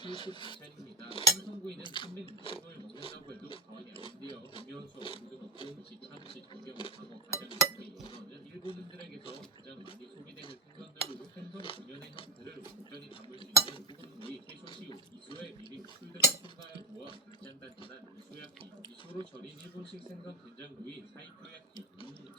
필수 반찬입니다. 생선구이는 360을 먹는다고 해도 과언이 아닌데요. 음료수, 고등어, 꽁치, 참치, 조경, 방어, 가장 등의 연어는 일본인들에게서 가장 많이 소비되는 생선들로 생선 본연의 형태를 온전히 담을 수 있는 소금구이, 채소시우, 미소에 미림, 풀 등을 첨가하여 구워 단짠단짠한 미소야끼, 미소로 절인 일본식 생선 된장구이, 사이토야끼.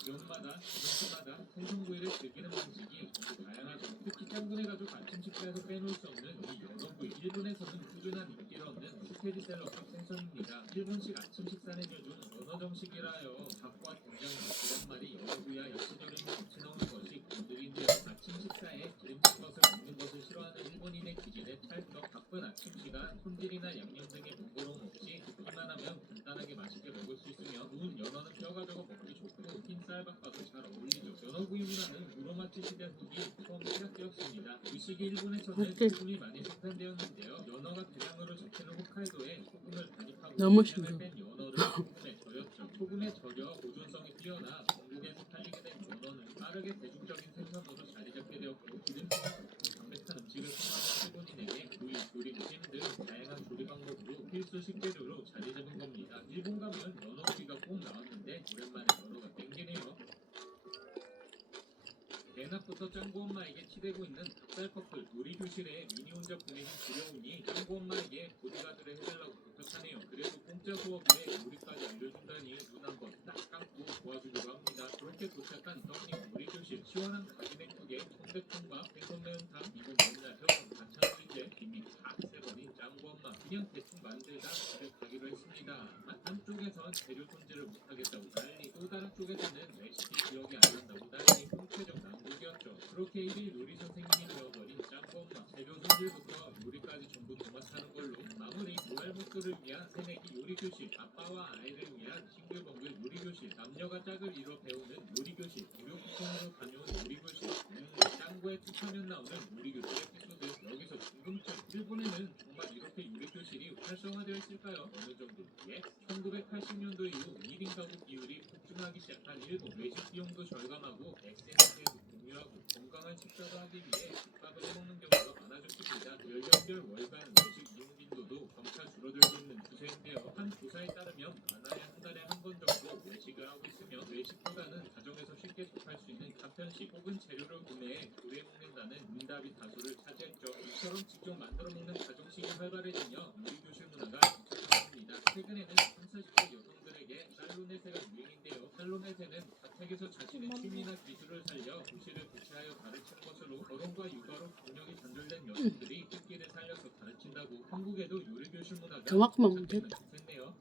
지역마다, 지역마다 생선구이를 즐기는 방식이 전부 다양하죠. 특히 짱구네 가족 아침 식사에서 빼놓을 수 없는 이 연어구이. 일본에서는 꾸준한 인기를 얻는 스테디셀러급 생선입니다. 일본식 아침 식사 메뉴 중 연어 정식이라여 닭과 된장, 계란말이, 연어구이와 야채절임이 같이 나오는 것이 본들인데요. 아침 식사에 기름진 것을 먹는 것을 싫어하는 일본인의 기질에 찰떡. 바쁜 아침 시간 손질이나 양념 등의 번거로움 없이 굽기만 하면 간단하게 맛있게 먹을 수 있으며 구운 연어는 뼈가 적어 먹기 좋고 흰 쌀밥과도 잘 어울리죠. 연어구이 문화는 무로마치 시대 후기 처음 시작되었습니다. 이 시기 일본에서는 소금이 많이 생산되었는데요. 연어가 대량으로 잡히는 홋카이도에 소금을 반입하고 너무 기름을 뺀 연어를 소금에 절였죠. 소금에 절여 보존성이 뛰어나 전국에서 팔리게 된 연어는 빠르게 대중적인 생선으로 자리 잡게 되었고 기름기가 없고 담백한 음식을 선호하는 일본인에게 구이, 조림, 찜 등 다양한 조리 방법으로 필수 식재료로 자리 잡은 겁니다. 일본 가면 연어구이가 꼭 나왔는데 오랜만에 연어가 땡기네요. 대낮부터 짱구 엄마에게 치대고 있는 닭살 커플. 요리 교실에 미니 혼자 보내긴 두려우니 짱구 엄마에게 보디가드를 해달라고 부탁하네요. 그래도 공짜 수업에 요리까지 알려준다니 눈 한번 딱 감고 도와주기로 합니다. 그렇게 도착한 떡잎 요리 교실. 시원한 가지 냉국에 청백통밥, 생선 매운탕, 이건 맨날 해오던 반찬을 이제 이미 다 세번인 짱구 엄마. 그냥 대충 만들다 집에 가기로 했습니다. 한쪽에선 재료 손질을 못하겠다고 난리, 또 다른 쪽에서는 레시피 기억이 안 난다고 난리. 총체적 난국이었죠. 그렇게 1일 요리 선생님이 되어버린 짱구 엄마. 재료 손질부터 요리까지 전부 도맡아는 걸로 마무리. 로얄모스를 위한 새내기 요리 교실, 아빠와 아이를 위한 싱글벙글 요리 교실, 남녀가 짝을 이뤄 배우는 요리 교실, 무료 쿠폰으로 다녀온 요리 교실. 짱구의 툭하면 나오는 요리 교실 에피소드. 여기서 궁금증. 일본에는 정말 이렇게 요리 교실이 활성화되어 있을까요? 어느 정도 뒤에 1980년도 이후 1인 가구 비율이 폭증하기 시작한 일본. 외식 비용도 절감하고 SNS에도 공유하고 건강한 식사도 하기 위해 집밥을 해먹는 경우가 많아졌습니다. 연령별 월간 외식 이용 빈도도 점차 줄어들고 있는 추세인데요. 한 조사에 따르면 많아야 한 달에 한 번 정도 외식을 하고 있으며 외식보다는 가정에서 쉽게 접할 수 있는 간편식 혹은 재료를 구매해 조리해 먹는다는 응답이 다수를 차지했죠. 이처럼 직접 만들어 먹는 가정식이 활발해지며 요리 교실 문화가 정착했습니다. 최근에는 30, 40대 여성들에게 살로네세가 유행인데요. 살로네세는 자택에서 자신의 취미나 기술을 살려 교실을 개최하여 가르치는 것으로 결혼과 육아로 경력이 단절된 여성들이 특기를 살려서 가르친다고. 한국에도 요리 교실 문화가 저만큼만 먹으면 정착되면 됐다. 좋겠네요.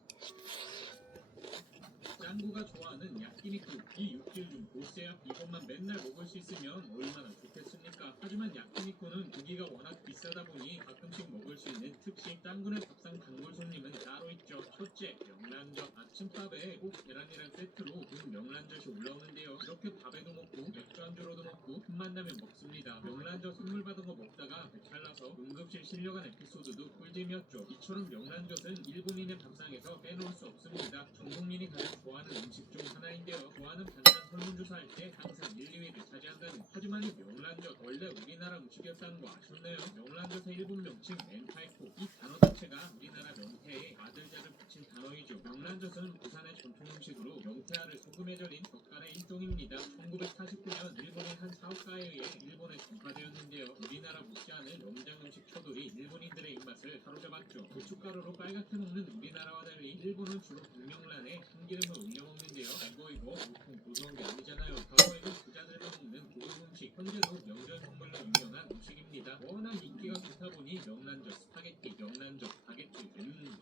짱구가 좋아하는 야끼니쿠. 이 육질 중 보스약 이것만 맨날 먹을 수 있으면 얼마나 좋겠습니까? 하지만 야끼니쿠는 고기가 워낙 비싸다 보니 가끔씩 먹을 수 있는 특식. 짱구네 밥상 단골 손님은 따로 있죠. 첫째, 명란젓. 아침밥에 꼭 계란이랑 세트로 군 명란젓이 올라오는데요. 이렇게 밥에도 먹고 맥주 안주로도 먹고 틈만 나면 먹습니다. 명란젓 선물 받은 거 먹다가 배탈 나서 응급실 실려간 에피소드도 꿀잼이었죠. 이처럼 명란젓은 일본인의 밥상에서 빼놓을 수 없습니다. 전 국민이 가장 좋아하는 음식 중 하나인데요. 좋아하는 반찬 설문조사할 때 항상 1, 2위를 차지한다는. 하지만 이 명란젓 원래 우리나라 음식이었다는 거 아셨나요? 명란젓의 일본 명칭 멘타이코. 이 단어 자체가 우리나라 명태에 아들자를 붙인 단어이죠. 명란젓은 부산의 전통 음식으로 명태알을 소금에 절인 젓갈의 일종입니다. 1949년 일본의 한 사업가에 의해 일본에 전파되었는데요. 우리나라 못지않은 염장 음식 초돌이 일본인들의 입맛을 사로잡았죠. 고춧가루로 빨갛게 먹는 우리나라와 달리 일본은 주로 백명란에 참기름을 올려 먹는데요. 이거 보통 고소한 게 아니잖아요. 과거에는 부자들만 먹는 고급 음식, 현재도 명절 선물로 유명한 음식입니다. 워낙 인기가 좋다 보니 명란젓 스파게티, 명란젓 바게트,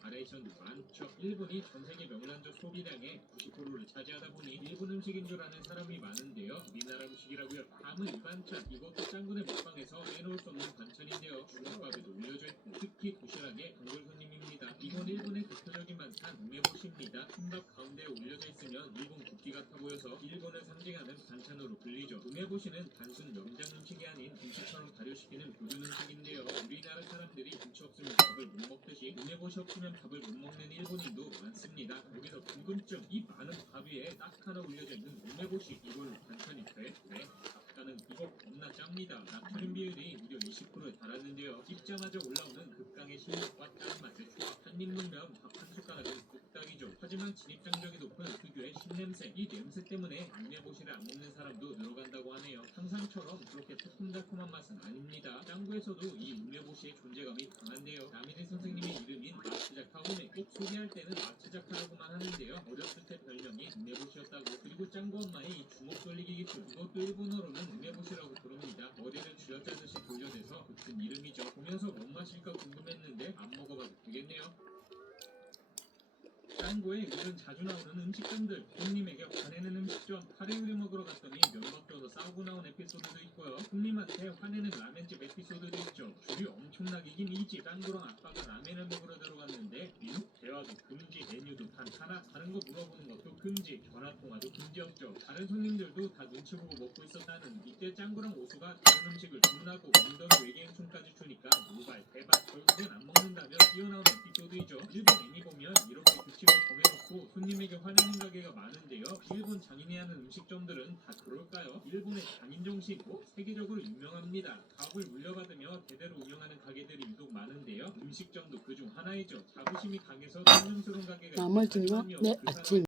바레이션도 많죠. 일본이 전 세계 명란젓 소비량의 90%를 차지하다 보니 일본 음식인 줄 아는 사람이 많은데요. 우리나라 음식이라고요. 다음은 이 반찬. 이것도 짱구네 먹방에서 빼놓을 수 없는 반찬인데요. 주먹밥에도 올려져 있고 특히 도시락의 단골 손님입니다. 이건 일본의 대표적인 반찬 우메보시입니다. 흰밥 가운데에 올려져 있으면 일본 국기 같아 보여서 일본을 상징하는 반찬으로 불리죠. 우메보시는 단순 염장 음식이 아닌 김치처럼 발효시키는 불륜 음식인데요. 우리나라 사람들이 김치 없으면 밥을 못 먹듯이 우메보시 없으면 밥을 못 먹는 일본인도 많습니다. 여기서 궁금증. 이 많은 밥 위에 딱 하나 올려져 있는 우메보시. 이걸로 반찬이 돼? 네. 아까는 이거 겁나 짱 합니다. 나트륨 비율이 무려 20%에 달하는데요. 씹자마자 올라오는 극강의 신맛과 짠맛의 조합. 한입 물면 밥 한 숟가락은 뚝딱이죠. 하지만 진입장벽이 높은 특유의 신냄새. 이 냄새 때문에 음메보시를 안 먹는 사람도 늘어간다고 하네요. 상상처럼 그렇게 새콤달콤한 맛은 아닙니다. 짱구에서도 이 음메보시의 존재감이 강한데요. 나미리 선생님의 이름인 마츠자카오네. 꼭 소개할 때는 마츠자카라고만 하는데요. 어렸을 때 별명이 음메보시였다고. 그리고 짱구 엄마의 이 주먹 돌리기 기술. 이것도 일본어로는 음메보시라고 부릅니다. 머리를 쥐어짜듯이 돌려대서 붙은 이름이죠. 보면서 뭔 맛일까 궁금했는데 안 먹어봐도 되겠네요. 짱구에 요즘 자주 나오는 음식점들. 손님에게 화내는 음식점. 카레 우려 먹으러 갔더니 면박 줘서 싸우고 나온 에피소드도 있고요. 손님한테 화내는 라멘집 에피소드도 있죠. 줄이 엄청나게 긴 이 집. 짱구랑 아빠가 라멘을 먹으러 들어갔는데 대화도 금지, 메뉴도 단 하나, 다른 거 물어보는 것도 금지, 전화통화도 금지였죠. 다른 손님들도 다 눈치 보고 먹고 있었다는. 이때 짱구랑 오수가 다른 음식을 주문하고 엉덩이 외계행춤까지 추니까 노발 대박. 결국엔 안 먹는다며 뛰어나온 에피소드이죠. 일본 애니 보면 이렇게 규칙을 정해놓고 손님에게 화내는 가게가 많은데요. 일본 장인이 하는 음식점들은 다 그럴까요? 일본의 장인 정신 세계적으로 유명합니다. 가옥을 물려받으며 대대로 운영하는 가게들이 유독 많은데요. 음식점도 그중 하나이죠. 자부심이 강해서 탐욕스러운 가게가 나머지는 있거든요. 내 그 사람의 아침